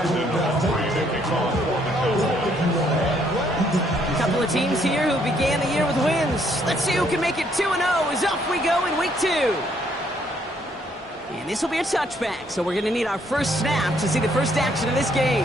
A couple of teams here who began the year with wins. Let's see who can make it 2-0 as off we go in week 2. And this will be a touchback, so we're going to need our first snap to see the first action of this game.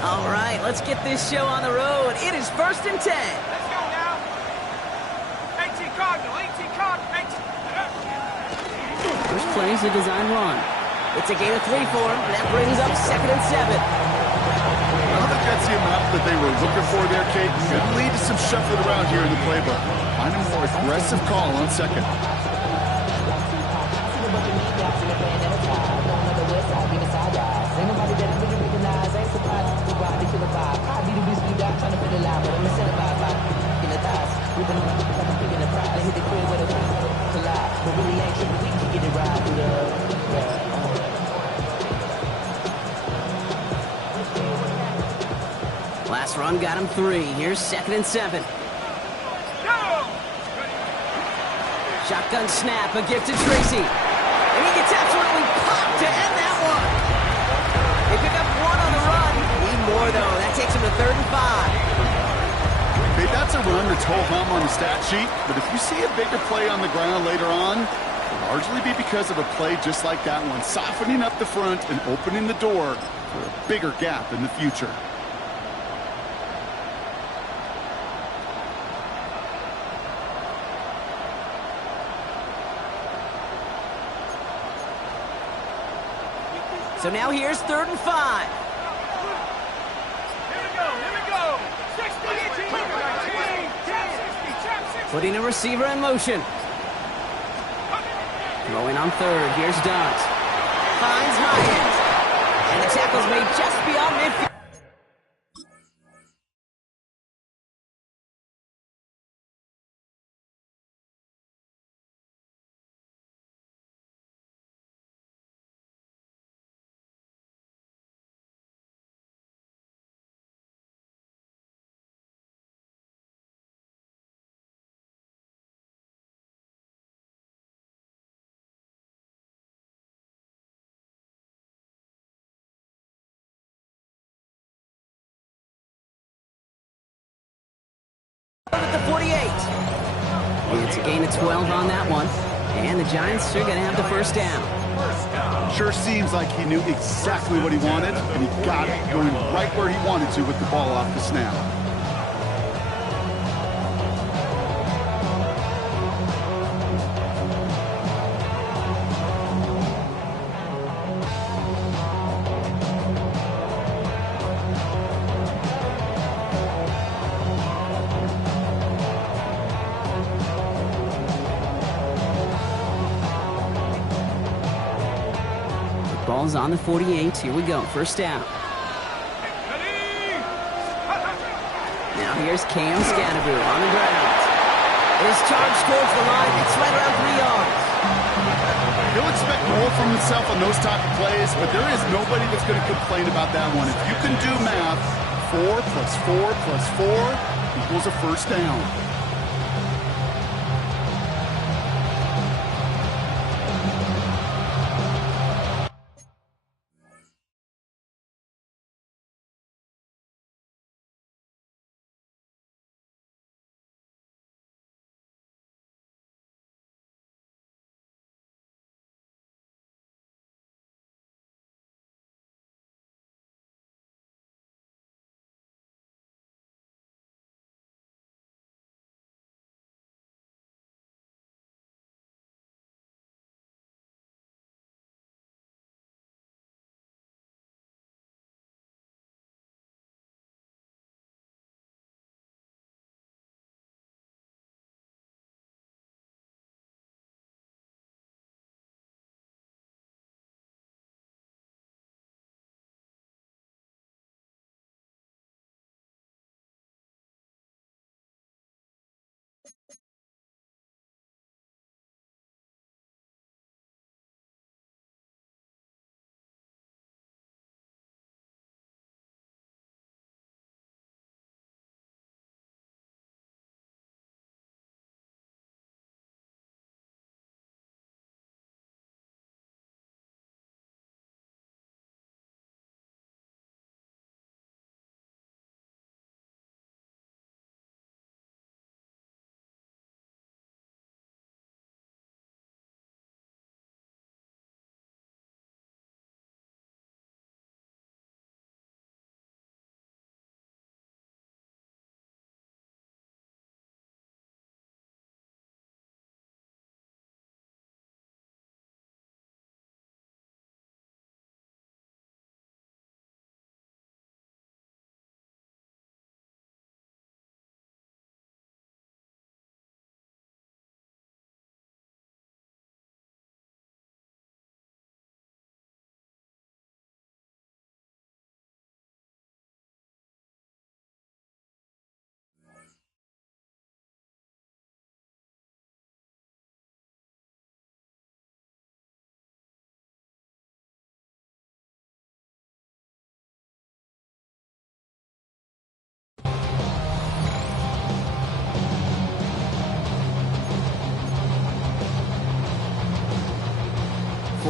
All right, let's get this show on the road. It is 1st and 10. Let's go now. 18 Cardinal, 18 Cardinal, 18. First play is a design run. It's a gain of 3 for him, and that brings up 2nd and 7. I don't think that's the amount that they were looking for there, Kate. Could lead to some shuffling around here in the playbook. Find a more aggressive call on 2nd. Last run got him 3. Here's 2nd and 7. Shotgun snap, a gift to Tracy. And he gets absolutely popped to end that one. They pick up 1 on the run. Need more, though. That takes him to 3rd and 5. Hey, that's a run that's ho-hum on the stat sheet, but if you see a bigger play on the ground later on, it'll largely be because of a play just like that one, softening up the front and opening the door for a bigger gap in the future. So now here's 3rd and 5. Here we go. 60, 10, Putting a receiver in motion. Throwing on 3rd. Here's Dunt. Finds Hyatt. And the tackle's made just beyond midfield. At the 48. It's a gain of 12 on that one. And the Giants are going to have the first down. Sure seems like he knew exactly what he wanted, and he got it going right where he wanted to with the ball off the snap. Ball's on the 48. Here we go. First down. Now here's Cam Scadaboo on the ground. His charge towards the line. It's right around 3 yards. He'll expect more from himself on those type of plays, but there is nobody that's going to complain about that one. If you can do math, 4 plus 4 plus 4 equals a first down.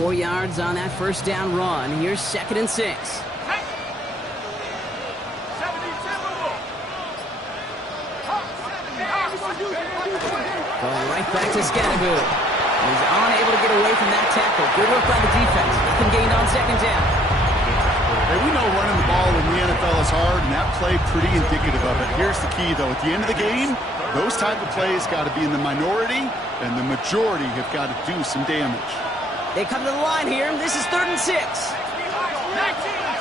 4 yards on that first down run. Here's 2nd and 6. Going right back to Scannaboo. He's unable to get away from that tackle. Good work by the defense. Nothing gained on 2nd down. Hey, we know running the ball in the NFL is hard, and that play pretty indicative of it. Here's the key, though. At the end of the game, those type of plays got to be in the minority, and the majority have got to do some damage. They come to the line here. This is 3rd and 6. 19,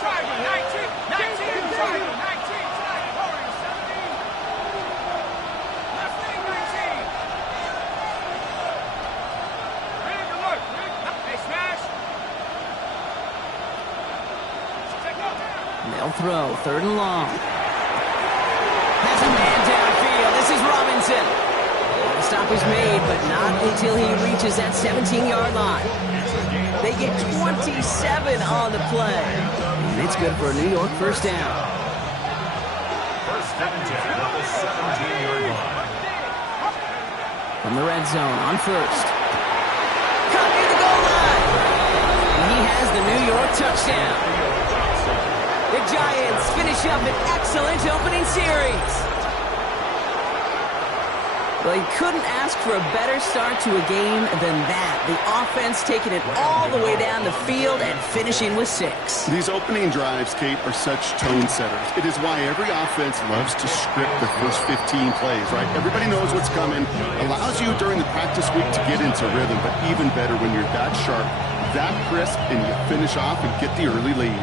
triangle, 19, 19, triangle, 19, triangle, warrior, 17. Left wing, 19. Ready to work, hey, smash. They'll throw. 3rd and long. Has a man downfield. This is Robinson. The stop is made, but not until he reaches that 17-yard line. They get 27 on the play. And it's good for a New York first down. First and 10 at the 17-yard line. From the red zone on first. Caught near the goal line. And he has the New York touchdown. The Giants finish up an excellent opening series. Well, you couldn't ask for a better start to a game than that. The offense taking it all the way down the field and finishing with 6. These opening drives, Kate, are such tone setters. It is why every offense loves to script the first 15 plays, right? Everybody knows what's coming. Allows you during the practice week to get into rhythm, but even better when you're that sharp, that crisp, and you finish off and get the early lead.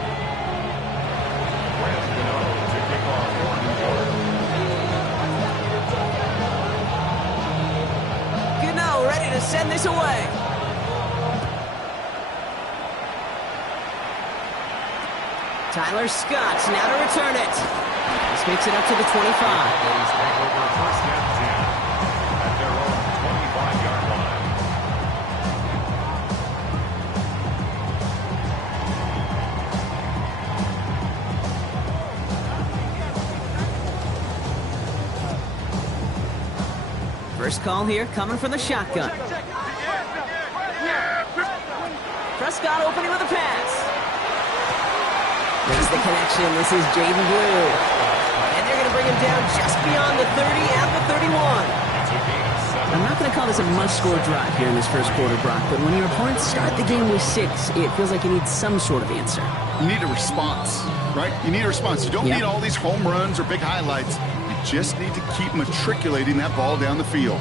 Ready to send this away. Tyler Scott now to return it. This makes it up to the 25. First call here coming from the shotgun. Prescott opening with a pass. Makes the connection. This is Jaden Blue. And they're going to bring him down just beyond the 30 at the 31. I'm not going to call this a must-score drive here in this first quarter, Brock, but when your opponents start the game with 6, it feels like you need some sort of answer. You need a response, right? You need a response. You don't need all these home runs or big highlights. Just need to keep matriculating that ball down the field.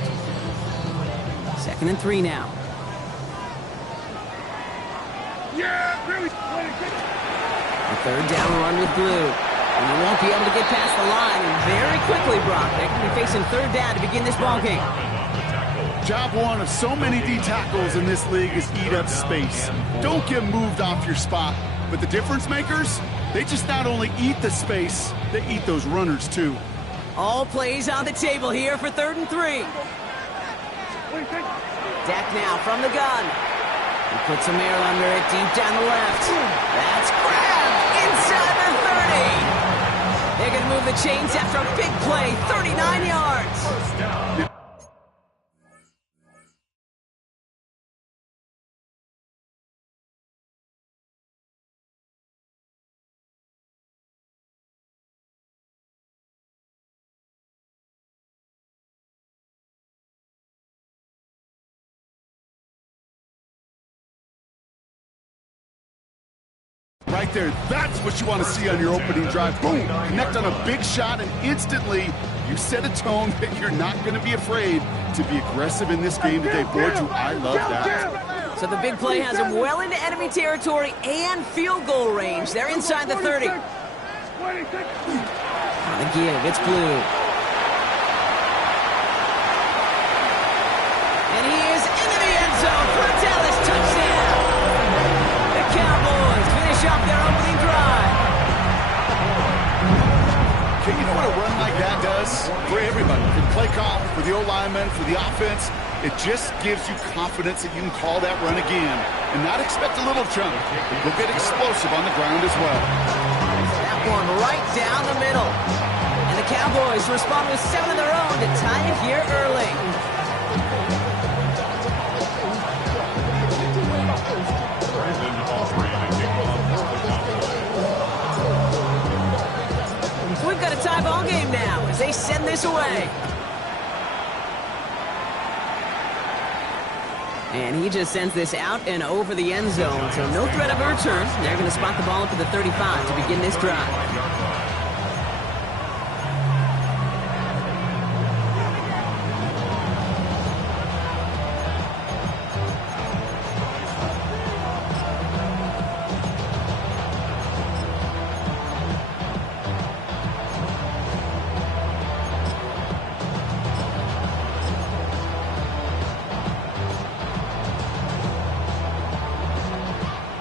2nd and 3 now. A 3rd down run with Blue. And he won't be able to get past the line. And very quickly, Brock, they're going to be facing 3rd down to begin this ball game. Job one of so many D tackles in this league is eat up space. Don't get moved off your spot. But the difference makers, they just not only eat the space, they eat those runners too. All plays on the table here for 3rd and 3. Dak now from the gun. He puts some air under it deep down the left. That's grabbed inside the 30. They're going to move the chains after a big play, 39 yards. Right there, that's what you want to see on your opening drive. Boom, connect on a big shot, and instantly you set a tone that you're not going to be afraid to be aggressive in this game today. Boy, do I love that. So the big play has him well into enemy territory and field goal range. They're inside the 30. On the give, it's Blue. And he is into the end zone for a Dallas touchdown. The Cowboys finish up their opening drive. Okay, you know what a run like that does for everybody? For the play call, for the O-lineman, for the offense. It just gives you confidence that you can call that run again and not expect a little chunk. You'll get explosive on the ground as well. That one right down the middle. And the Cowboys respond with 7 of their own to tie it here early. this away. And he just sends this out and over the end zone, so no threat of a return. They're going to spot the ball up at the 35 to begin this drive.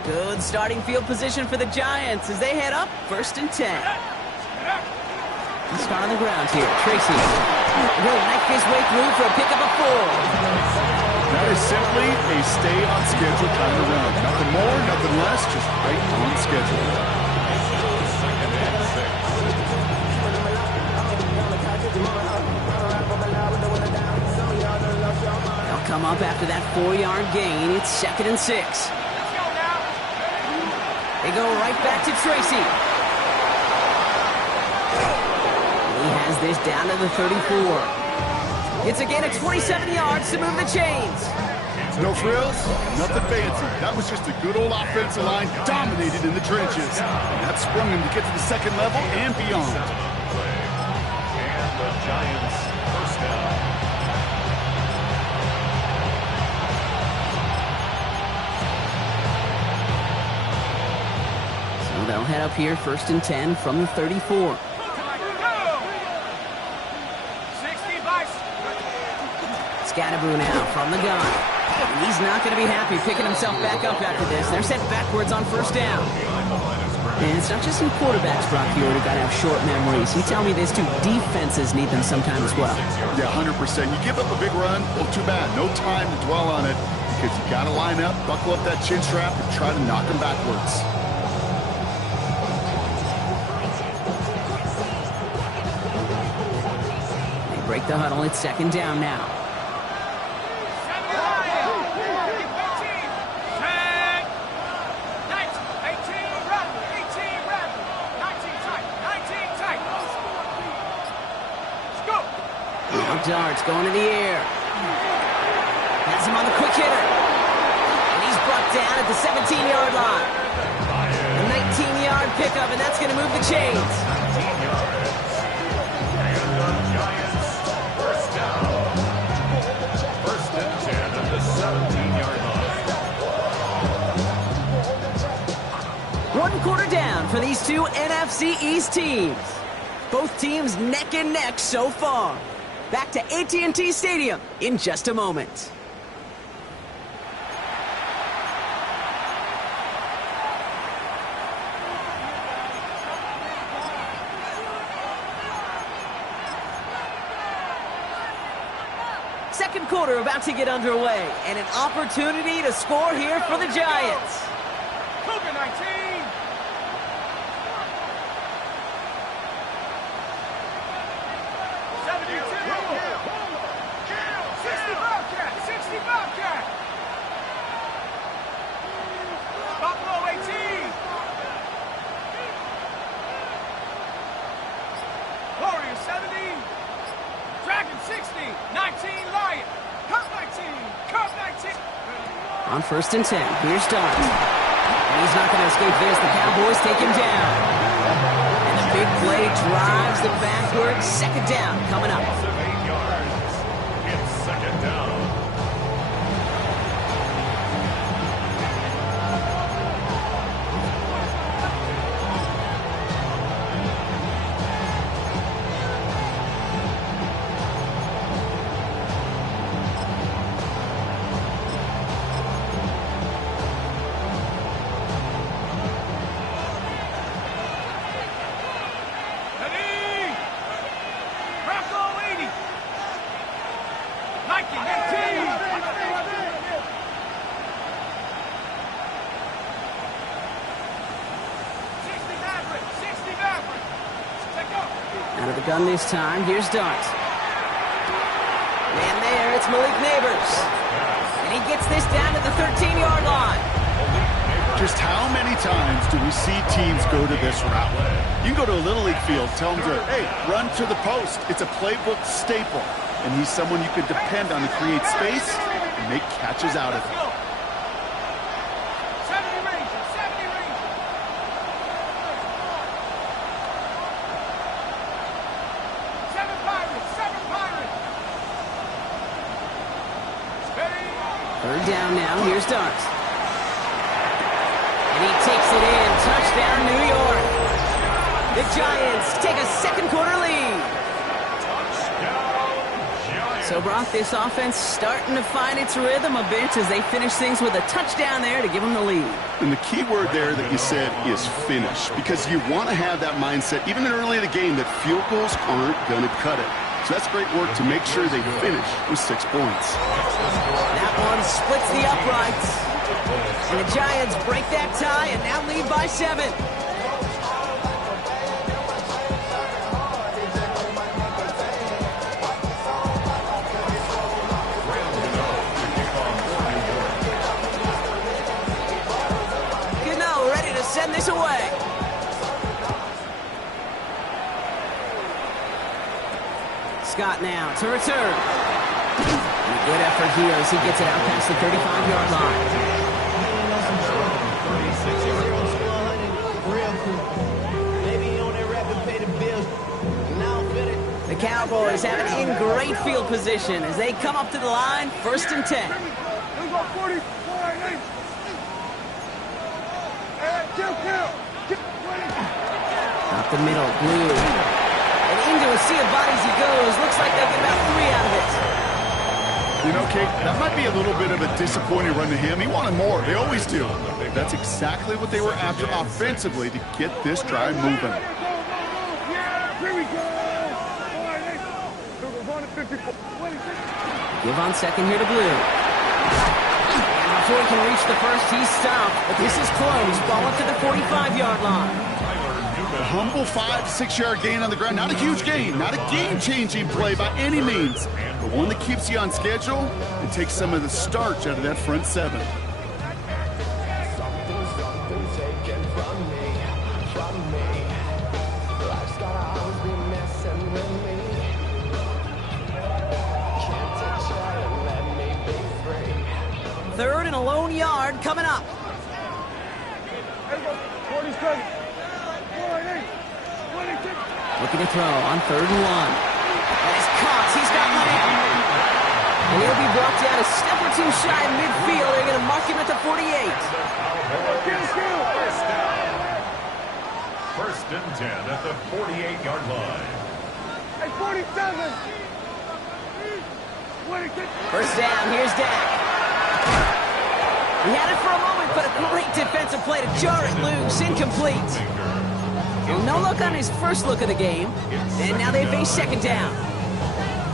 Good starting field position for the Giants as they head up 1st and 10. Let's start on the ground here. Tracy will knife his way through for a pickup of 4. That is simply a stay-on-schedule kind of run. Nothing more, nothing less, just right on schedule. They'll come up after that 4-yard gain. It's 2nd and 6. They go right back to Tracy. He has this down to the 34. It's a gain of 27 yards to move the chains. No frills, nothing fancy. That was just a good old offensive line dominated in the trenches. And that sprung him to get to the 2nd level and beyond. And the Giants first down. They'll head up here 1st and 10 from the 34. Scatterboo now from the gun. And he's not going to be happy picking himself back up after this. They're sent backwards on 1st down. And it's not just in quarterbacks, Brock Huard, who got to have short memories. You tell me this too, defenses need them sometimes as well. Yeah, 100%. You give up a big run, well, too bad. No time to dwell on it because you got to line up, buckle up that chin strap, and try to knock them backwards. Break the huddle. It's 2nd down now. Now Dart's going to the air. Has him on the quick hitter. And he's brought down at the 17-yard line. A 19-yard pickup, and that's going to move the chains. One quarter down for these two NFC East teams. Both teams neck and neck so far. Back to AT&T Stadium in just a moment. Second quarter about to get underway, and an opportunity to score here for the Giants. Cougar 19. 60 Bobcat. 60 Bobcat. Buffalo 18. Warrior 70. Dragon 60. 19 Lion. Cup 19. Cup 19. On 1st and 10, here's Dart. And he's not going to escape this. The Cowboys take him down. And the big play drives them backwards. 2nd down coming up. 8 yards. It's 2nd down. Out of the gun this time, here's Dart. Man there, it's Malik Neighbors. And he gets this down to the 13-yard line. Just how many times do we see teams go to this route? You can go to a Little League field, tell them to, hey, run to the post. It's a playbook staple. And he's someone you can depend on to create space and make catches out of it. 70 Rangers, 70 Rangers. 7 Pirates, 7 Pirates. Steady. Third down now. Here's Darks. And he takes it in. Touchdown, New York. The Giants take a second quarter lead. So, Brock, this offense starting to find its rhythm a bit as they finish things with a touchdown there to give them the lead. And the key word there that you said is finish, because you want to have that mindset, even early in the game, that field goals aren't going to cut it. So that's great work to make sure they finish with 6 points. That one splits the uprights. And the Giants break that tie and now lead by 7. Send this away. Scott now to return. And a good effort here as he gets it out past the 35-yard line. The Cowboys have it in great field position as they come up to the line, 1st and 10. Up the middle, Blue. And into a sea of bodies he goes. Looks like they'll get about 3 out of it. You know, Kate, that might be a little bit of a disappointing run to him. He wanted more. They always do. That's exactly what they were after offensively to get this drive moving. Here we go. Give on second here to Blue. Before he can reach the first, he's stopped. But this is close. Ball up to the 45-yard line. A humble 5 to 6 yard gain on the ground. Not a huge gain. Not a game-changing play by any means. But one that keeps you on schedule and takes some of the starch out of that front 7. Third and a lone yard coming up. Looking to throw on 3rd and 1. That is caught. He's got money. And he'll be brought down a step or 2 shy of midfield. They're going to mark him at the 48. First and 10 at the 48-yard line. Hey, 47. First down. Here's Dak. He had it for a moment, but a great defensive play to jar it loose. Incomplete. Well, no look on his first look of the game. And now they face 2nd down.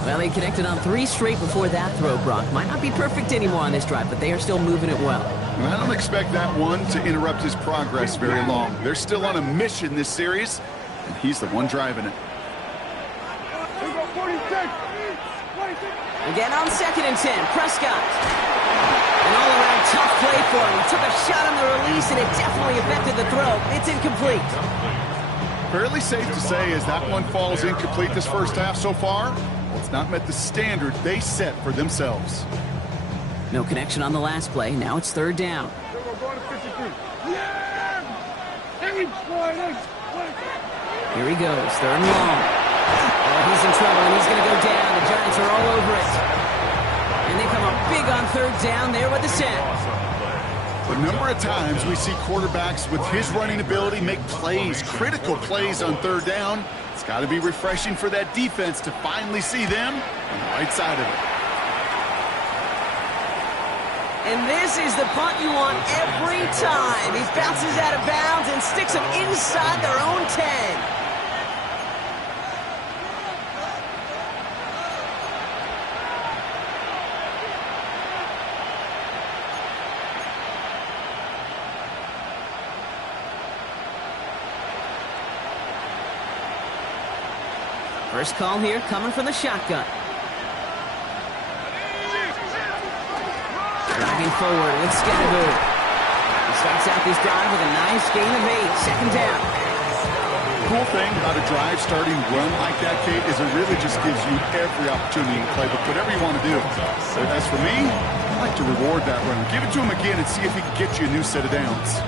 Well, they connected on 3 straight before that throw, Brock. Might not be perfect anymore on this drive, but they are still moving it well. I don't expect that one to interrupt his progress very long. They're still on a mission this series, and he's the one driving it. Again on 2nd and 10, Prescott. An all-around tough play for him. He took a shot on the release, and it definitely affected the throw. It's incomplete. Fairly safe to say as that one falls incomplete this first half so far, it's not met the standard they set for themselves. No connection on the last play. Now it's 3rd down. Here he goes, 3rd and long. Oh, he's in trouble, and he's going to go down. The Giants are all over it. And they come up big on 3rd down there with the set. A number of times we see quarterbacks with his running ability make plays, critical plays on 3rd down. It's got to be refreshing for that defense to finally see them on the right side of it. And this is the punt you want every time. He bounces out of bounds and sticks them inside their own 10. First call here coming from the shotgun. Driving forward with Scattergood. Starts out this drive with a nice gain of 8. Second down. Cool thing about a drive starting run like that, Kate, is it really just gives you every opportunity to play with whatever you want to do. So as for me, I like to reward that run. Give it to him again and see if he can get you a new set of downs.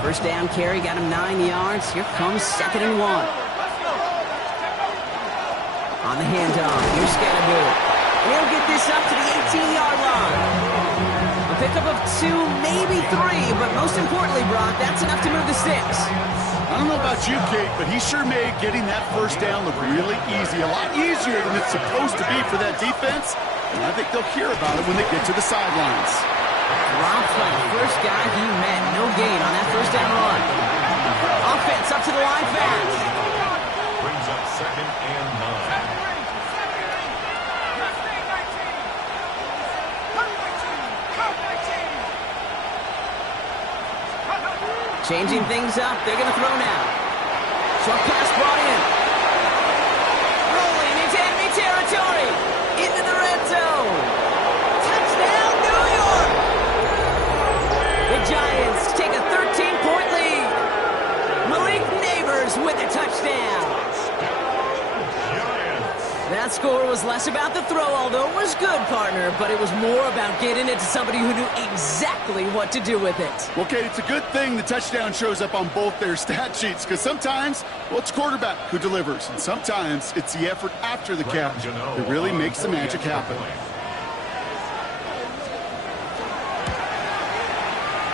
First down carry got him 9 yards. Here comes 2nd and 1. On the handoff, here's Scatterbill. And he'll get this up to the 18-yard line. A pickup of 2, maybe 3, but most importantly, Brock, that's enough to move the sticks. I don't know about you, Kate, but he sure made getting that first down look really easy. A lot easier than it's supposed to be for that defense. And I think they'll hear about it when they get to the sidelines. Dropped by the first guy he met. No gain on that first down run. Offense up to the line fast. Brings up 2nd and 9. Changing things up. They're going to throw now. Short pass brought in. Rolling into enemy territory. Into the red zone. Touchdown, New York! The Giants take a 13-point lead. Malik Neighbors with a touchdown. That score was less about the throw, although it was good, partner, but it was more about getting it to somebody who knew exactly what to do with it. Well, Kate, it's a good thing the touchdown shows up on both their stat sheets, because sometimes, well, it's quarterback who delivers, and sometimes it's the effort after the catch that really makes the magic happen.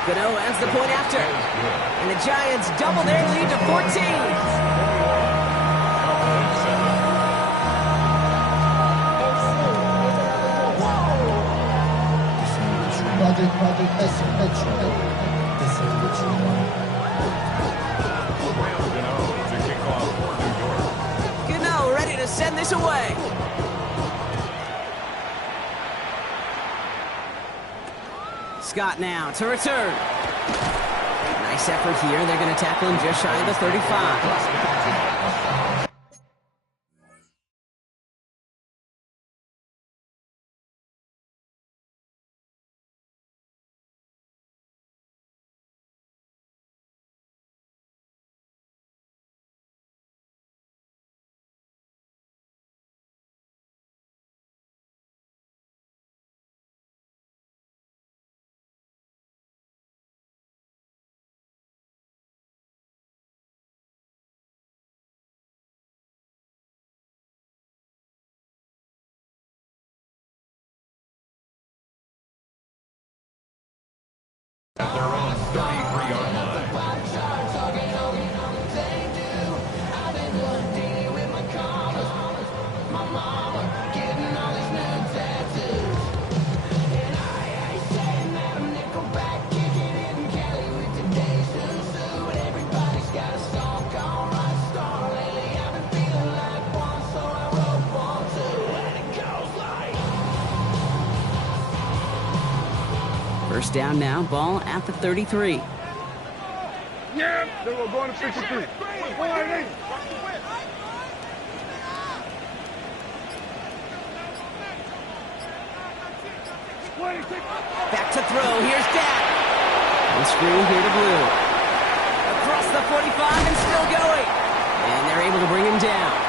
Gano adds the point after, and the Giants double their lead to 14. Gano ready to send this away. Scott now to return. Nice effort here. They're going to tackle him just shy of the 35. At their own 33-yard line. First down now, ball at the 33. Yeah, then we're going to 53. Back to throw. Here's Dak. On screen here to Blue. Across the 45 and still going. And they're able to bring him down.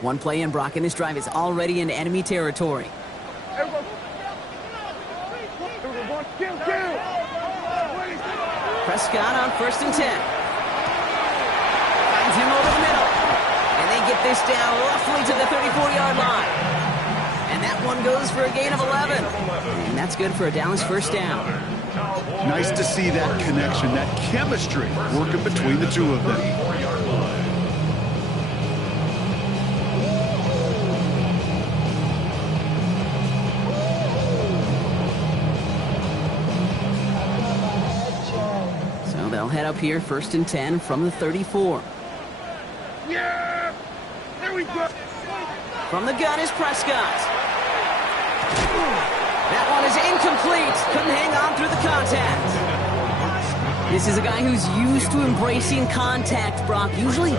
One play in, Brock, and this drive is already into enemy territory. Prescott on 1st and 10. Finds him over the middle. And they get this down roughly to the 34-yard line. And that one goes for a gain of 11. And that's good for a Dallas first down. Nice to see that connection, that chemistry working between the two of them. up here, 1st and 10 from the 34. Yeah! There we go! From the gun is Prescott. That one is incomplete. Couldn't hang on through the contact. This is a guy who's used to embracing contact, Brock. Usually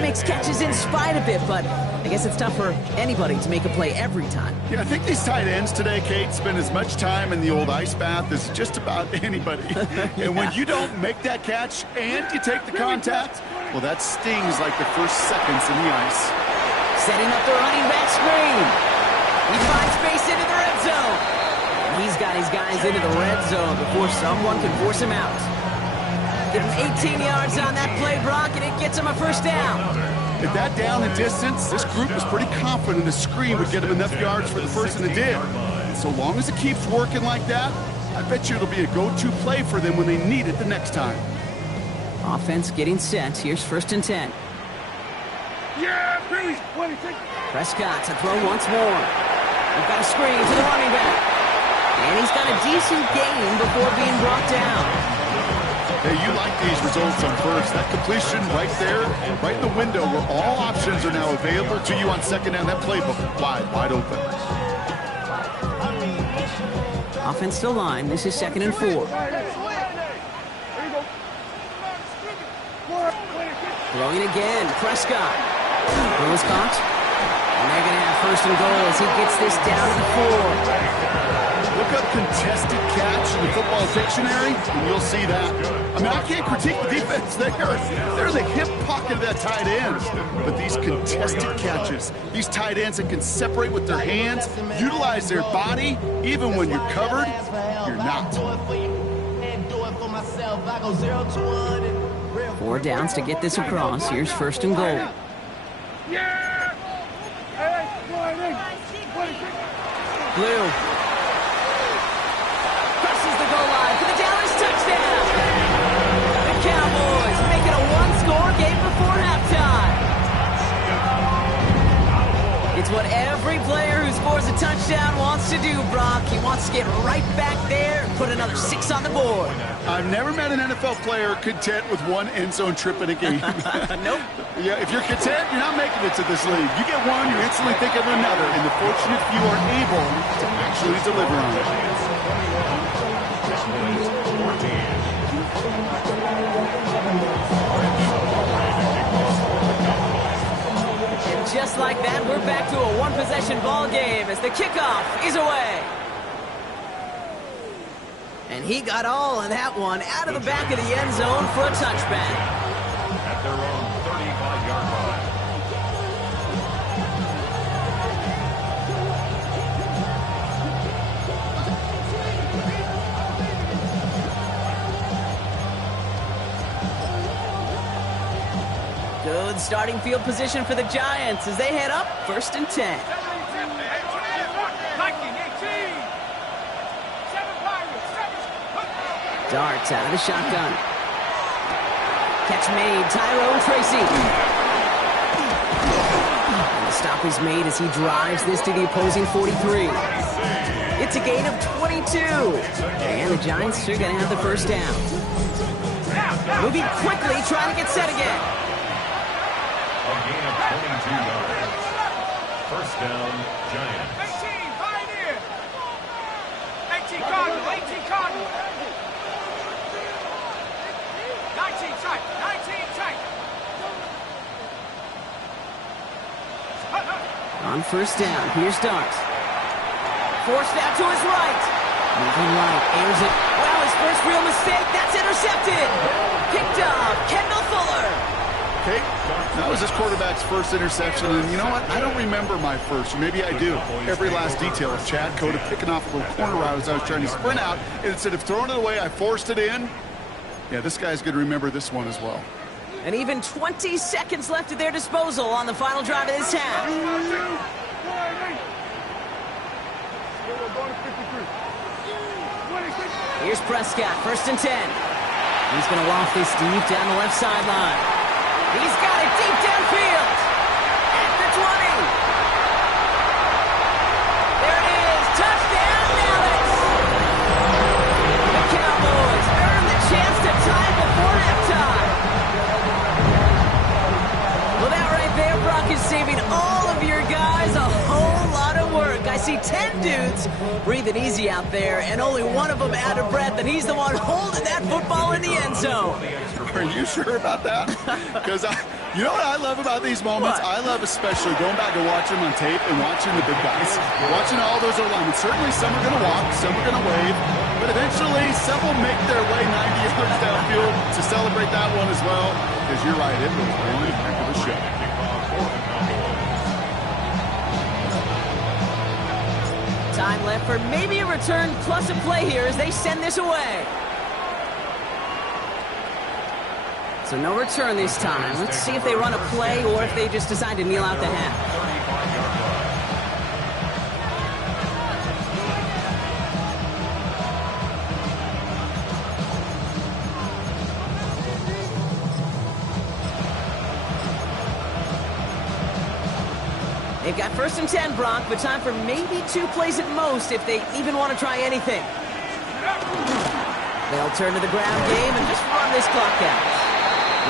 makes catches in spite of it, but I guess it's tough for anybody to make a play every time. Yeah, I think these tight ends today, Kate, spend as much time in the old ice bath as just about anybody. Yeah. And when you don't make that catch and you take the contact, well, that stings like the first seconds in the ice. Setting up the running back screen. He finds space into the red zone. He's got his guys into the red zone before someone can force him out. Give him 18 yards on that play, Brock, and it gets him a first down. At that down and distance, this group was pretty confident the screen would get him enough yards for the first, and it did. And so long as it keeps working like that, I bet you it'll be a go-to play for them when they need it the next time. Offense getting set. Here's 1st and 10. Yeah, please! Prescott to throw once more. We've got a screen to the running back. And he's got a decent gain before being brought down. Hey, you like these results on first. That completion right there, right in the window where all options are now available to you on second down. That playbook wide open. Offensive line. This is 2nd and 4. Throwing again. Prescott. Who was caught? And they're going to have 1st and goal as he gets this down to the 4. Look up contested catch in the football dictionary, and you'll see that. I mean, I can't critique the defense there. They're the hip pocket of that tight end. But these contested catches, these tight ends that can separate with their hands, utilize their body, even when you're covered, you're not. 4 downs to get this across. Here's 1st and goal. Yeah! Blue. Crosses the goal line for the Dallas touchdown. The Cowboys make it a one-score game before halftime. It's what every player who scores a touchdown wants to do, Brock. He wants to get right back there and put another 6 on the board. I've never met an NFL player content with one end zone trip in a game. Nope. Yeah, if you're content, you're not making it to this league. You get one, you instantly think of another, and the fortunate few are able to actually deliver on it. And just like that, we're back to a one-possession ball game as the kickoff is away. And he got all of that one out of the back of the end zone for a touchback. At their own 35-yard line. Good starting field position for the Giants as they head up 1st and 10. Darts out of the shotgun. Catch made, Tyrone Tracy. And the stop is made as he drives this to the opposing 43. It's a gain of 22. And the Giants are going to have the first down. Moving quickly, trying to get set again. A gain of 22 yards. First down, Giants. 18, right in. 18 Cardinals, 18 Cardinals. 19 tight, 19 tight. On first down, here's Darts. Forced out to his right. Moving right, airs it. Wow, his first real mistake. That's intercepted. Picked up, Kendall Fuller. Okay, that was this quarterback's first interception, and you know what? I don't remember my first, or maybe I do. Every last detail of Chad Cota picking off a little corner route as I was trying to sprint out, and instead of throwing it away, I forced it in. Yeah, this guy's going to remember this one as well. And even 20 seconds left at their disposal on the final drive of this half. Here's Prescott, 1st and 10. He's going to loft this deep down the left sideline. He's got it deep downfield. At the 20. There it is. Touchdown, Dallas. The Cowboys earn the chance to tie before halftime. see 10 dudes breathing easy out there, and only one of them out of breath, and he's the one holding that football in the end zone. Are you sure about that? Because you know what I love about these moments? What? I love especially going back and watching them on tape and watching the big guys. Watching all those O-linemen. Certainly some are going to walk, some are going to wave, but eventually some will make their way 90 yards downfield to celebrate that one as well. Because you're right, it was one heck of a show. Time left for maybe a return plus a play here as they send this away. So no return this time. Let's see if they run a play or if they just decide to kneel out the half. They've got 1st and 10, Brock, but time for maybe 2 plays at most if they even want to try anything. They'll turn to the ground game and just run this clock out.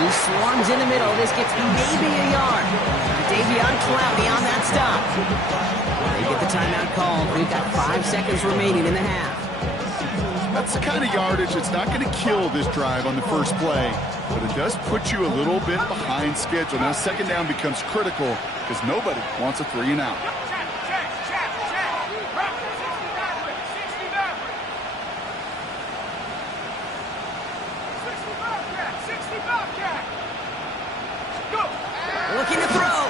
He swarms in the middle. This gets maybe a yard. Davion Clowney on that stop. They get the timeout called. We've got 5 seconds remaining in the half. That's the kind of yardage that's not going to kill this drive on the first play, but it does put you a little bit behind schedule. Now, 2nd down becomes critical because nobody wants a 3 and out. Looking to throw.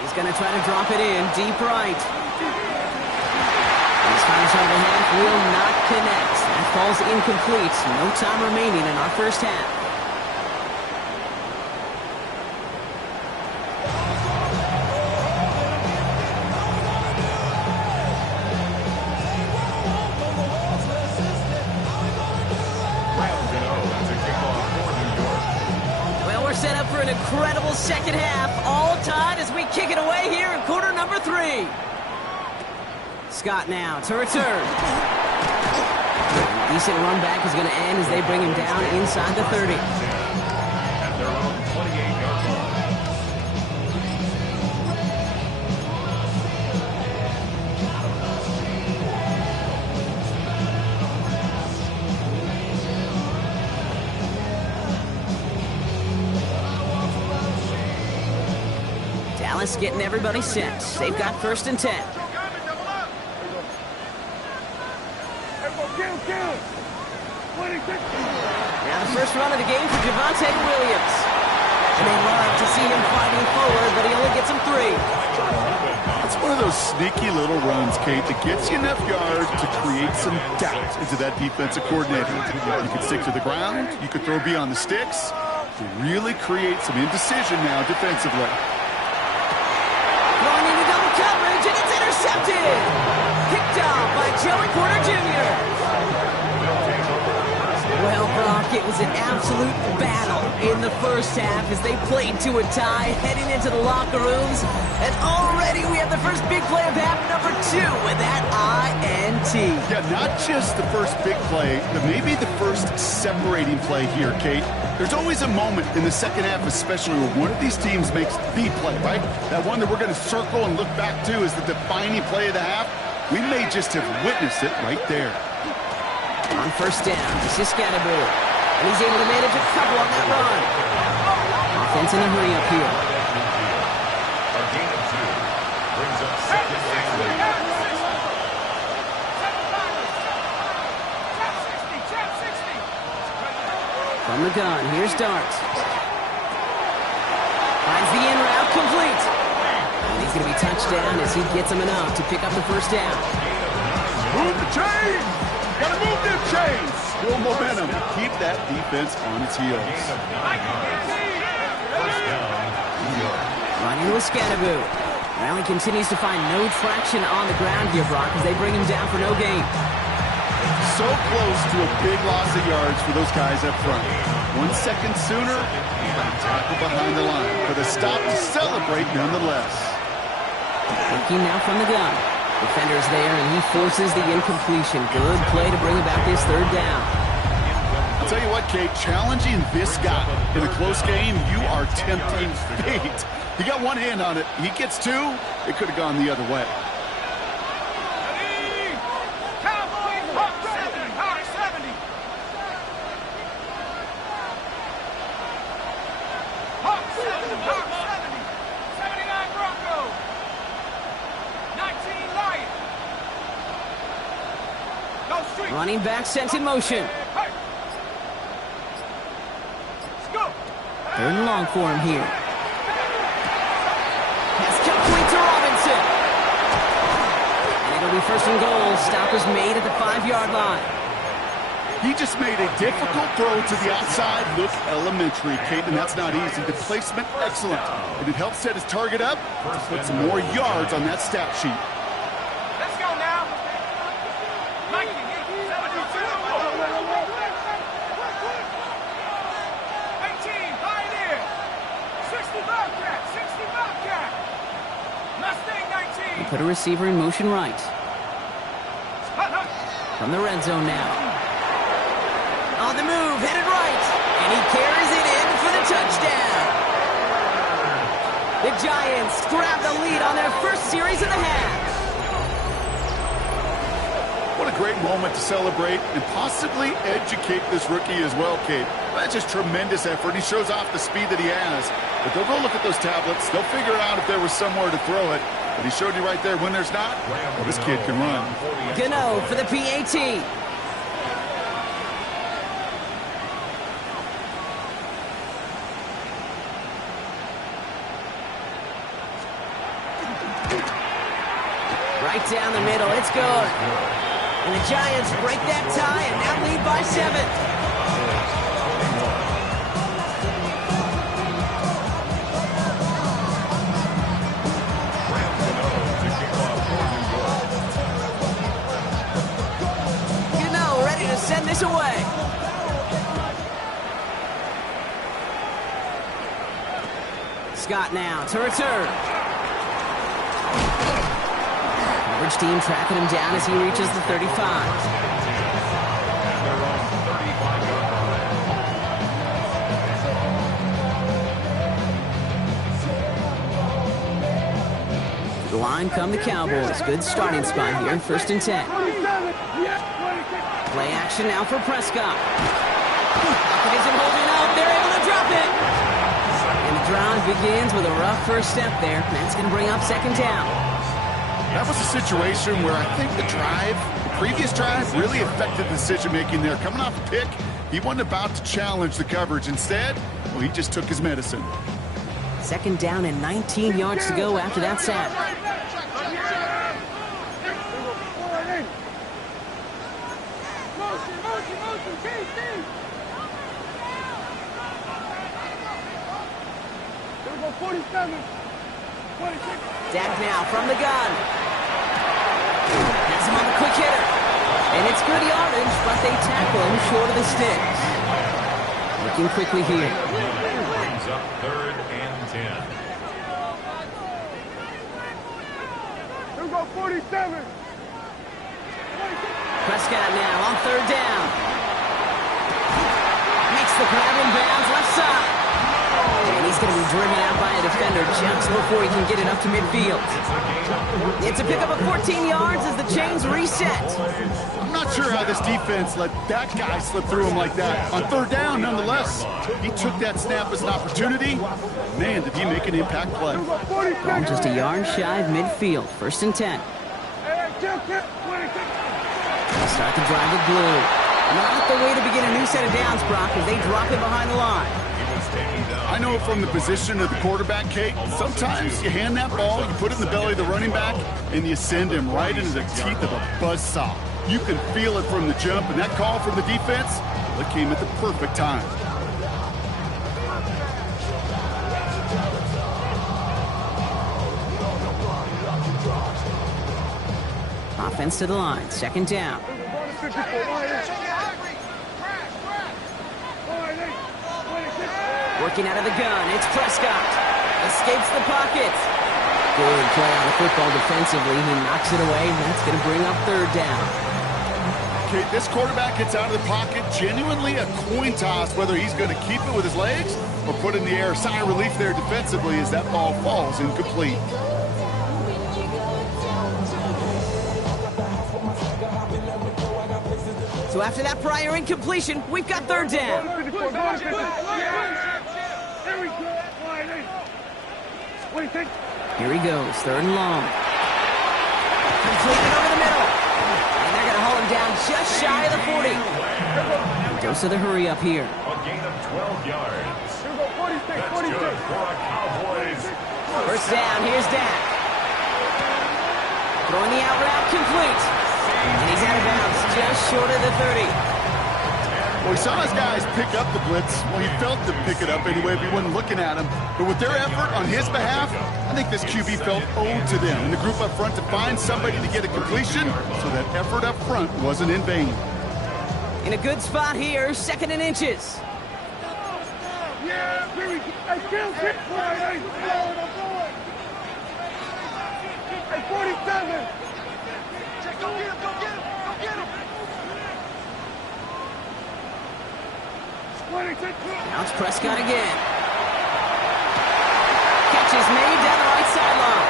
He's going to try to drop it in deep right. His final shot of the half will not connect. That falls incomplete. No time remaining in our first half. Well, we're set up for an incredible second half. All tied as we kick it away here in quarter number 3. Scott now to return. Decent run back is going to end as they bring him down inside the 30. At their own 28-yard line. Dallas getting everybody set. They've got 1st and 10. Now the first run of the game for Javonte Williams. And they love to see him fighting forward, but he only gets him 3. It's one of those sneaky little runs, Kate, that gets you enough yards to create some doubt into that defensive coordinator. You can stick to the ground, you could throw beyond the sticks, to really create some indecision now defensively. Throwing into double coverage, and it's intercepted! Picked off by Joey Porter Jr. Well, Brock, it was an absolute battle in the first half as they played to a tie, heading into the locker rooms. And already we have the first big play of half number 2 with that INT. Yeah, not just the first big play, but maybe the first separating play here, Kate. There's always a moment in the second half, especially where one of these teams makes the play, right? That one that we're going to circle and look back to as the defining play of the half. We may just have witnessed it right there. On 1st down, this is Scatterbo. And he's able to manage a couple on that run. Offense in a hurry up here. A gain of 2 brings up 2nd and 3. From the gun, here's Dart. Finds the in route complete. And he's going to be touched down as he gets him enough to pick up the 1st down. Move the chains! Gotta move them chains! Still momentum. Keep that defense on its heels. Running with Scatterbo. Rally continues to find no traction on the ground here, Brock, as they bring him down for no gain. So close to a big loss of yards for those guys up front. 1 second sooner, tackle behind the line. But a stop to celebrate nonetheless. Looking now from the gun. Defender's there, and he forces the incompletion. Good play to bring about this 3rd down. I'll tell you what, Kate, challenging this guy in a close game, you are tempting fate. He got one hand on it. He gets two. It could have gone the other way. Cowboys, Hawk 70, Hawk 70. Hawk 70, Hawk 70. 79 Broncos. 19 Lions. Go street. Running back sent in motion. Hey. Let's go. Third and long for him here. Pass complete to Robinson. And it'll be first and goal. Stop is made at the 5-yard line. He just made a difficult throw to the outside look elementary, Kate, and that's not easy. The placement, excellent. And it helps set his target up to put some more yards on that stat sheet. Let's go now. Mikey, 72. 18, Pioneer. 60 Bobcat, 60 Bobcat. Mustang 19. Put a receiver in motion right. Hut, hut. From the red zone now. On the move, headed right. And he carries it in for the touchdown. The Giants grab the lead on their first series of the half. What a great moment to celebrate and possibly educate this rookie as well, Kate. That's just tremendous effort. He shows off the speed that he has. But they'll go look at those tablets. They'll figure out if there was somewhere to throw it. But he showed you right there when there's not. Well, this kid can run. Gano for the PAT. Right down the middle, it's good. And the Giants break that tie and now lead by 7. Gano ready to send this away. Scott now to return. Coverage team tracking him down as he reaches the 35. To the line come the Cowboys. Good starting spot here, 1st and 10. Play action now for Prescott. It isn't holding up. They're able to drop it. And the drive begins with a rough first step there. That's going to bring up 2nd down. That was a situation where I think the previous drive, really affected the decision-making there. Coming off a pick, he wasn't about to challenge the coverage. Instead, well, he just took his medicine. 2nd down and 19 yards to go after that sack. Dak now from the gun. Has him on the quick hitter. And it's good yardage, but they tackle him short of the sticks. Looking quickly here. Brings up 3rd and 10. Here go 47. Prescott now on 3rd down. Makes the grab in bounds left side. And he's going to be driven out by a defender just before he can get it up to midfield. It's a pickup of 14 yards as the chains reset. I'm not sure how this defense let that guy slip through him like that. On 3rd down, nonetheless, he took that snap as an opportunity. Man, did he make an impact play. Ball just a yard shy of midfield. 1st and 10. Start the drive with blue. Not the way to begin a new set of downs, Brock, as they drop it behind the line. I know from the position of the quarterback, Kate, sometimes you hand that ball, you put it in the belly of the running back, and you send him right into the teeth of a buzzsaw. You can feel it from the jump, and that call from the defense, well, it came at the perfect time. Offense to the line. 2nd down. Working out of the gun. It's Prescott. Escapes the pocket. Good play on the football defensively. He knocks it away, and that's going to bring up 3rd down. Okay, this quarterback gets out of the pocket, genuinely a coin toss, whether he's going to keep it with his legs or put it in the air. Sigh of relief there defensively as that ball falls incomplete. So after that prior incompletion, we've got third down. Here he goes, third and long. Completed over the middle. And they're going to haul him down just shy of the 40. Dose of the hurry up here. A gain of 12 yards. That's good for a Cowboys. First down, here's Dak. Throwing the out route complete. And he's out of bounds just short of the 30. Well, he saw his guys pick up the blitz. Well, he felt them pick it up anyway if he wasn't looking at him. But with their effort on his behalf, I think this QB felt owed to them and the group up front to find somebody to get a completion, so that effort up front wasn't in vain. In a good spot here, second and inches. Yeah, very good. I can't hit Friday. Hey, 47. Check, go get him, go get him, go get him. Now it's Prescott again. Catch is made down the right sideline.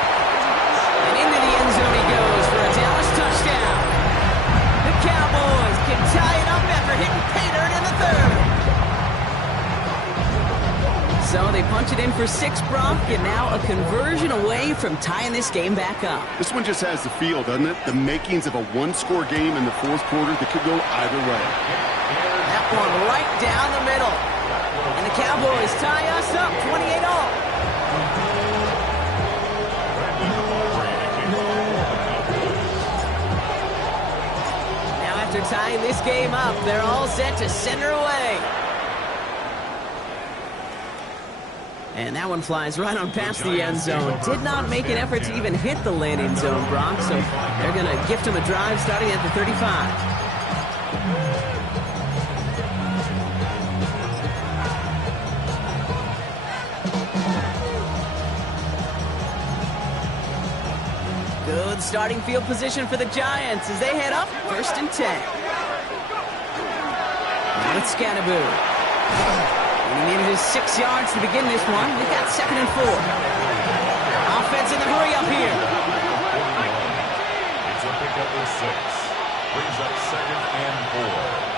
And into the end zone he goes for a Dallas touchdown. The Cowboys can tie it up after hitting pay dirt in the third. So they punch it in for 6, Brock, and now a conversion away from tying this game back up. This one just has the feel, doesn't it? The makings of a one-score game in the fourth quarter that could go either way. That one right down the middle. And the Cowboys tie us up 28-all. Now after tying this game up, they're all set to send her away. And that one flies right on past the end zone. Did not make an effort to even hit the landing zone, Brock. So they're going to gift him a drive starting at the 35. Good starting field position for the Giants as they head up first and 10. Now it's Scatterboo. And he needed his 6 yards to begin this one. We've got second and 4. Offense in the hurry up here. It's a pickup of 6. Brings up second and 4.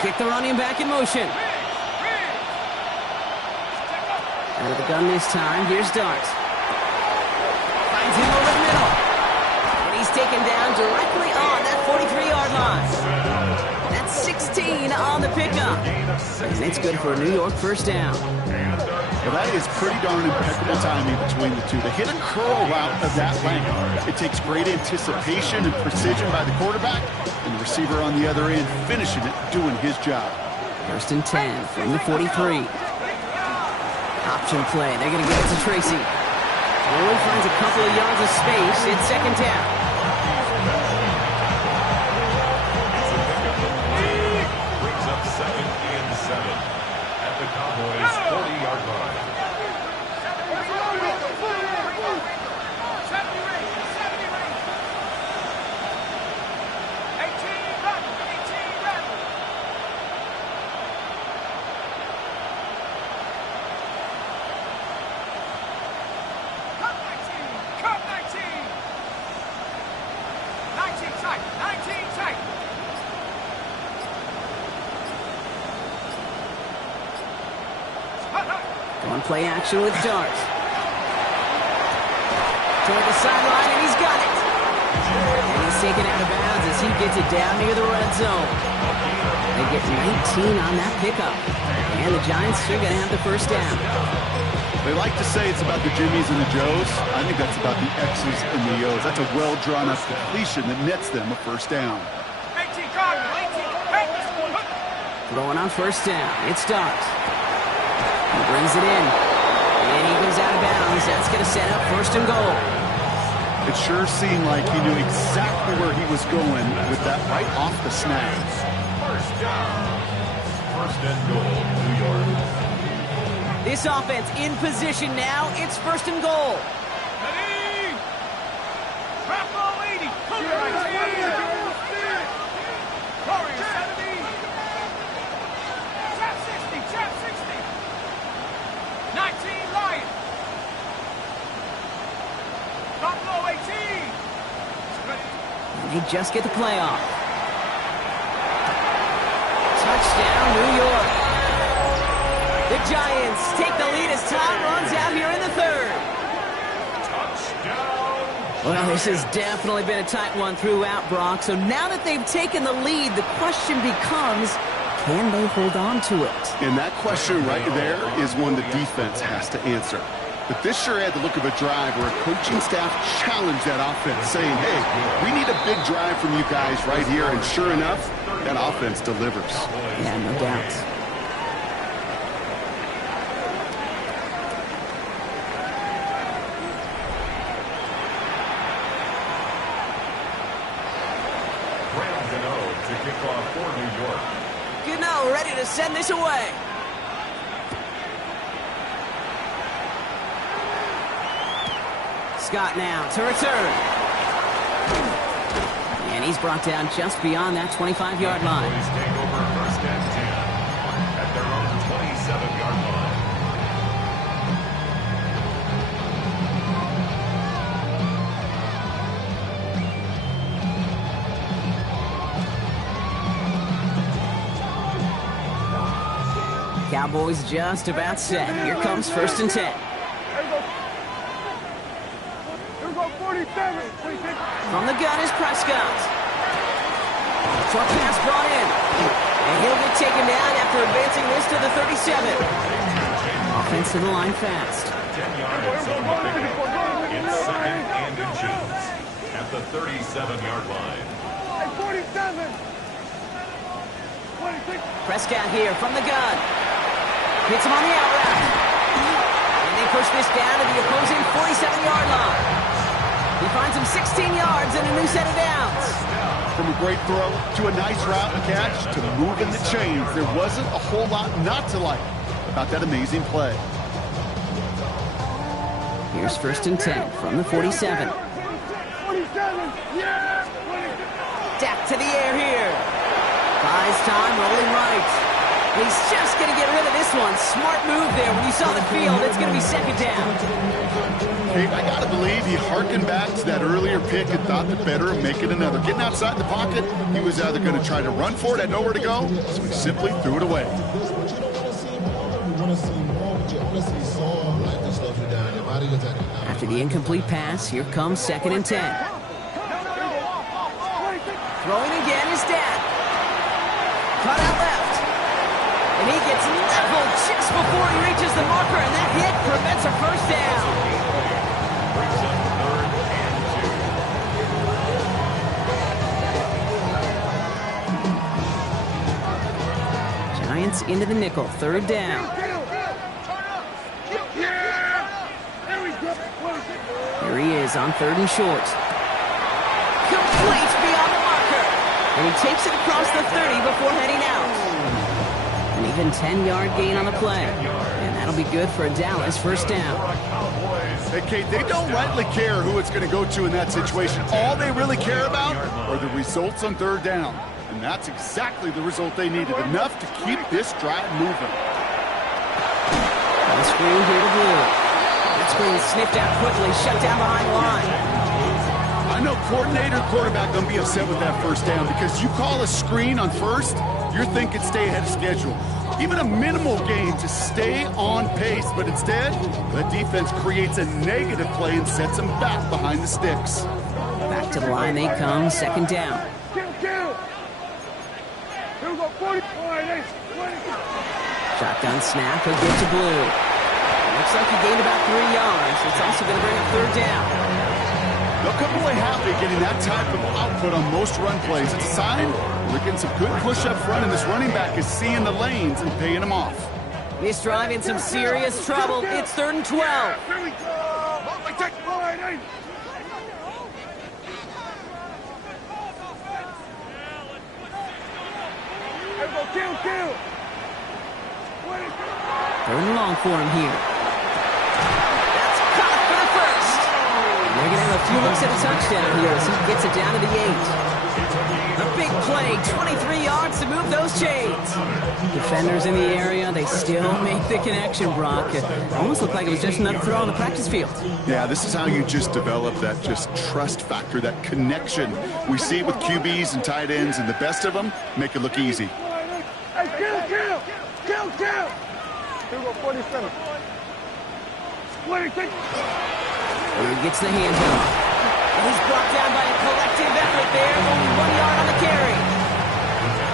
Kick the running back in motion. Out of the gun this time. Here's Dart. Finds him over the middle. And he's taken down directly on that 43-yard line. That's 16 on the pickup. And it's good for a New York first down. Well, that is pretty darn impeccable timing between the two. The hit and curl route of that length. It takes great anticipation and precision by the quarterback, and the receiver on the other end finishing it, doing his job. First and 10 from the 43. Option play. They're going to give it to Tracy. Boyd finds a couple of yards of space. It's second down. Brings up second and 7 at the Cowboys' 40-yard line. On play action with Dart. Toward the sideline, and he's got it. And he's taken out of bounds as he gets it down near the red zone. They get 19 on that pickup. And the Giants are going to have the first down. They like to say it's about the Jimmies and the Joes. I think that's about the X's and the O's. That's a well-drawn-up completion that nets them a first down. Throwing on first down. It's Dart. He brings it in. And he goes out of bounds. That's going to set up first and goal. It sure seemed like he knew exactly where he was going with that right off the snap. First down. first and goal, New York. This offense in position now. It's first and goal. Ready? Trap ball 80. Cougar 19. Warrior 70. Trap 60. Trap 60. 19 Lion. Buffalo 18. They just get the play off. Touchdown, New York. The Giants take the lead as time runs out here in the third. Touchdown. Well, this has definitely been a tight one throughout, Brock. So now that they've taken the lead, the question becomes, can they hold on to it? And that question right there is one the defense has to answer. But this sure had the look of a drive where a coaching staff challenged that offense, saying, hey, we need a big drive from you guys right here. And sure enough, that offense delivers. Yeah, no doubt. To kick off for New York. Gano ready to send this away. Scott now to return. And he's brought down just beyond that 25-yard line. Cowboys take over first and 10 at their own 27-yard line. Cowboys just about set. Here comes first and 10. Here we go 47. From the gun is Prescott. Short pass brought in. And he'll get taken down after advancing this to the 37. Offense to the line fast. 10 yards on the pickup. It's second and inches at the 37-yard line. 47. 26. Prescott here from the gun. Hits him on the out route. And they push this down to the opposing 47-yard line. He finds him 16 yards and a new set of downs. From a great throw to a nice route and catch to moving the chains, there wasn't a whole lot not to like about that amazing play. Here's first and 10 from the 47. 47. Yeah. Dak to the air here. Buys time, rolling right. He's just going to get rid of this one. Smart move there. When you saw the field, it's going to be second down. Hey, I got to believe he harkened back to that earlier pick and thought the better of making another. Getting outside the pocket, he was either going to try to run for it, had nowhere to go, so he simply threw it away. After the incomplete pass, here comes second and 10. Throwing again is Dak. Cut out left. And he gets leveled just before he reaches the marker, and that hit prevents a first down. Brings up third and 2. Giants into the nickel, third down. Here he is on third and short. Complete beyond the marker. And he takes it across the 30 before heading out. An even 10-yard gain on the play. And that'll be good for a Dallas first down. Hey, Kate, they don't rightly care who it's going to go to in that situation. All they really care about are the results on third down. And that's exactly the result they needed. Enough to keep this drive moving. On the screen here to Blue. That screen sniffed out quickly, shut down behind the line. I know coordinator, quarterback going to be upset with that first down because you call a screen on first, you're thinking stay ahead of schedule. Even a minimal gain to stay on pace, but instead, the defense creates a negative play and sets them back behind the sticks. Back to the line they come, second down. Shotgun snap, he'll get to Blue. Looks like he gained about 3 yards. It's also going to bring up third down. They'll come away happy getting that type of output on most run plays. It's a sign they're getting some good push up front, and this running back is seeing the lanes and paying them off. This drive in some serious trouble. It's third and 12. Here we go. Kill. Third and long for him here. That's caught for the first. And they're going to have a few looks at a touchdown here as he gets it down to the 8. A big play, 23 yards to move those chains. Defenders in the area, they still make the connection, Brock. It almost looked like it was just another throw on the practice field. Yeah, this is how you just develop that just trust factor, that connection. We see it with QBs and tight ends, and the best of them make it look easy. Hey, kill! Here we go, 47. 26. And he gets the handoff. And he's brought down by a collective effort there. Only 1 yard on the carry.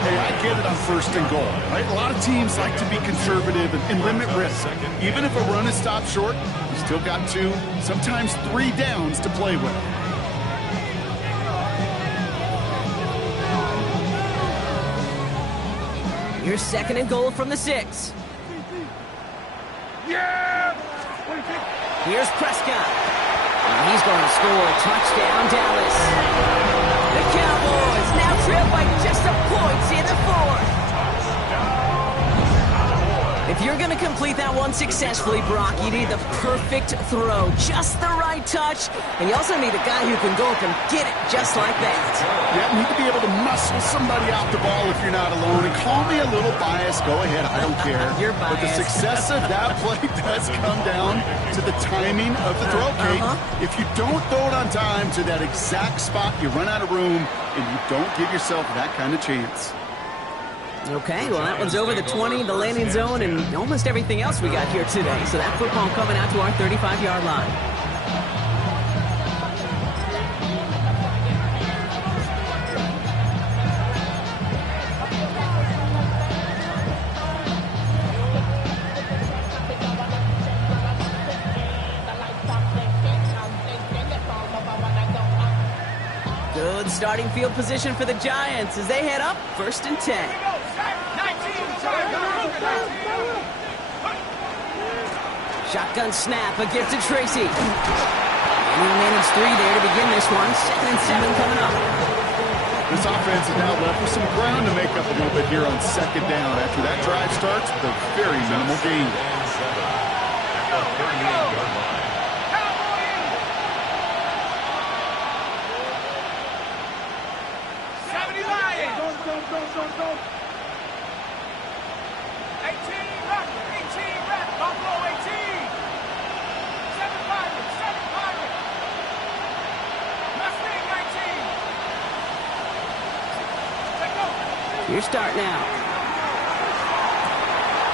Hey, I get it on first and goal, right? A lot of teams like to be conservative and limit risk. Even if a run is stopped short, you still got 2, sometimes 3 downs to play with. Here's second and goal from the 6. Yeah! Here's Prescott. And he's going to score. Touchdown, Dallas. The Cowboys now trail by just a point in the 4th. If you're going to complete that one successfully, Brock, you need the perfect throw. Just the right touch. And you also need a guy who can go up and get it just like that. Yeah, you need to be able to muscle somebody out the ball if you're not alone. And call me a little biased. Go ahead. I don't care. You're biased. But the success of that play does come down to the timing of the throw, Kate. If you don't throw it on time to that exact spot, you run out of room, and you don't give yourself that kind of chance. Okay, well, that one's over the 20, the landing zone, and almost everything else we got here today. So that football coming out to our 35-yard line. Good starting field position for the Giants as they head up 1st and 10. Shotgun snap, a gift to Tracy. And he managed 3 there to begin this one. 2nd and 7 coming up. This offense is now left with some ground to make up a little bit here on 2nd down. After that drive starts with a very minimal gain. Your start now.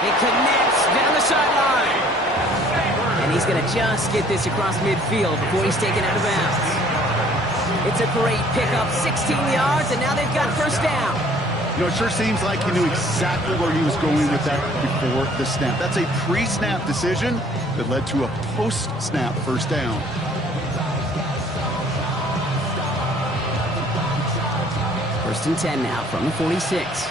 It connects down the sideline. And he's going to just get this across midfield before he's taken out of bounds. It's a great pickup, 16 yards, and now they've got first down. You know, it sure seems like he knew exactly where he was going with that before the snap. That's a pre-snap decision that led to a post-snap first down. First and 10 now from the 46.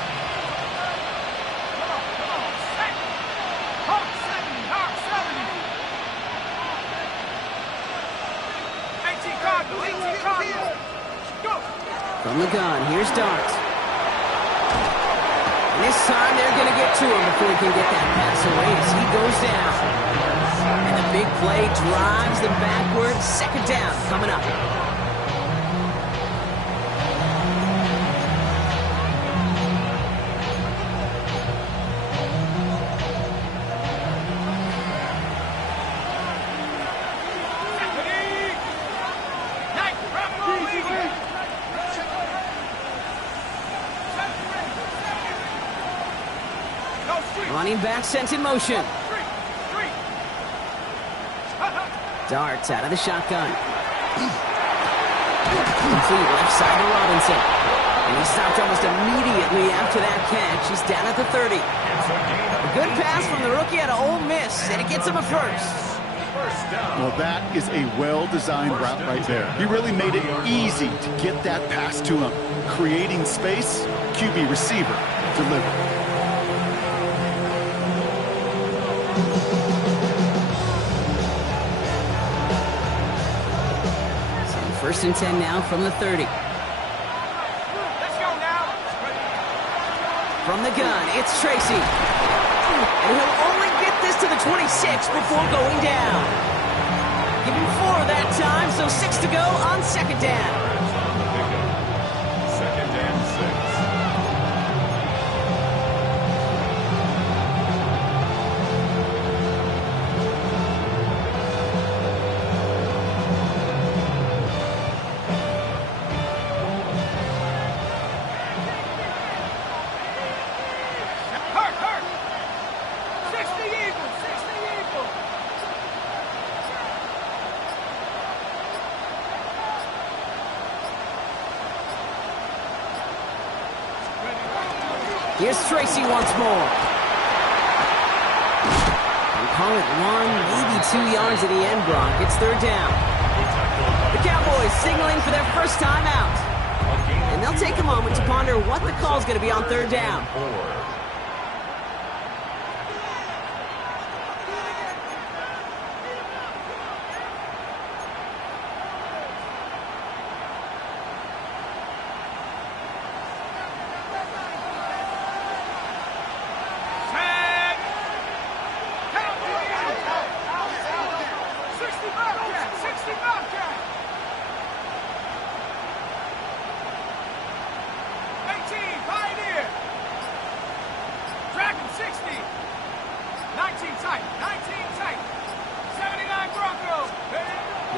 From the gun, here's Dart. And this time they're going to get to him before he can get that pass away as he goes down. And the big play drives them backwards. 2nd down coming up. Running back sent in motion. Darts out of the shotgun. Complete left side to Robinson. And he stopped almost immediately after that catch. He's down at the 30. A good pass from the rookie out of Ole Miss, and it gets him a first. Well, that is a well-designed route right there. He really made it easy to get that pass to him. Creating space, QB receiver delivered. First and 10 now from the 30. Let's go now. From the gun, it's Tracy. and he'll only get this to the 26 before going down. Give him 4 that time, so 6 to go on second down. Second and 6. Hurt! 60 Eagles! 60 Eagles! Here's Tracy once more. We call it 1, maybe 2 yards at the end, Brock. It's third down. The Cowboys signaling for their first time out. And they'll take a moment to ponder what the call's going to be on third down. 4. Set! Count the Eagles! 60 Bobcat! 60 Bobcat! 18 Pioneer! Dragon 60! 19 tight! 19 tight! 79 Broncos!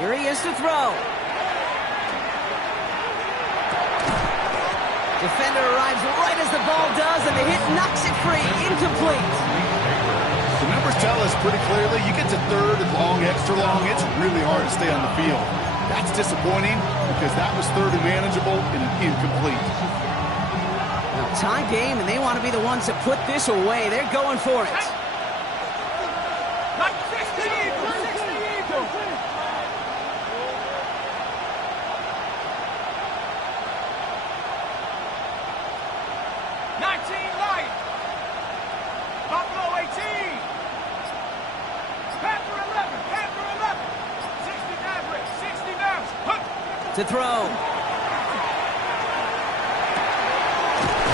Here he is to throw. Defender arrives right as the ball does, and the hit knocks it free. Incomplete. The numbers tell us pretty clearly, you get to third and long, extra long, it's really hard to stay on the field. That's disappointing because that was third and manageable and an incomplete. Well, tie game, and they want to be the ones that put this away. They're going for it. Like 60 Eagles! 60 Eagles! Light. Buffalo 18. Panther 11. Panther 11. 60 Maverick. 60 Mavs. Hunt. To throw.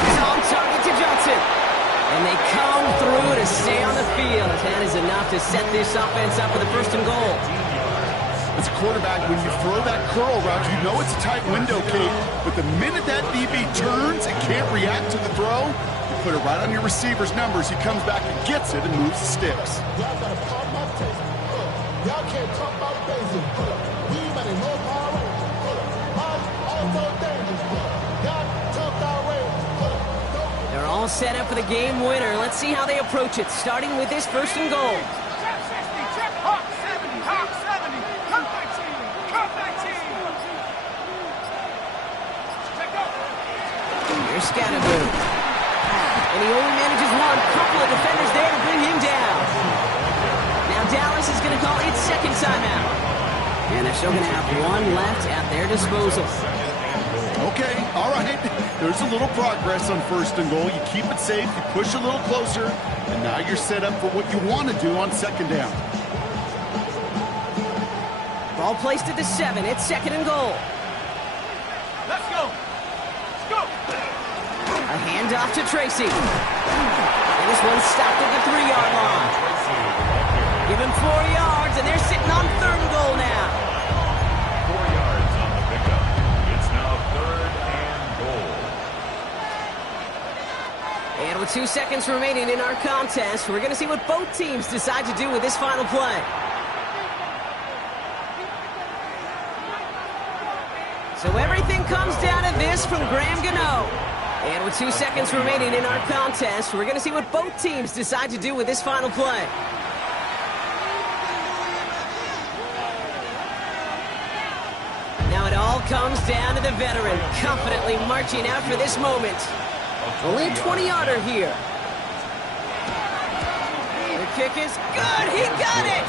It's on target to Johnson. And they come through to stay on the field. That is enough to set this offense up for the first and goal. As a quarterback, when you throw that curl route, you know it's a tight window, Kate. But the minute that DB turns and can't react to the throw, you put it right on your receiver's numbers. He comes back and gets it and moves the sticks. Y'all gotta pop my taste. Y'all can't talk about basic. We better know power. Also dangerous. Y'all tough out way. They're all set up for the game winner. Let's see how they approach it, starting with this first and goal. Check 60. Check Hawk 70. Hawk 70. Cup 19. Cup 19. Check up. Here's Scatterboo. And he only manages one. Couple of defenders there to bring him down. Now Dallas is going to call its second timeout. And they're still going to have one left at their disposal. Okay, all right. There's a little progress on first and goal. You keep it safe, you push a little closer, and now you're set up for what you want to do on second down. Ball placed at the 7. It's second and goal. Let's go. Let's go. A handoff to Tracy. And this one's stopped at the 3-yard line. Give him 4 yards, and they're sitting on third and goal now. 4 yards on the pickup. It's now third and goal. And with 2 seconds remaining in our contest, we're going to see what both teams decide to do with this final play. So everything comes down to this from Graham Gano. And with 2 seconds remaining in our contest, we're going to see what both teams decide to do with this final play. Now it all comes down to the veteran, confidently marching out for this moment. Only a 20-yarder here. The kick is good. He got it.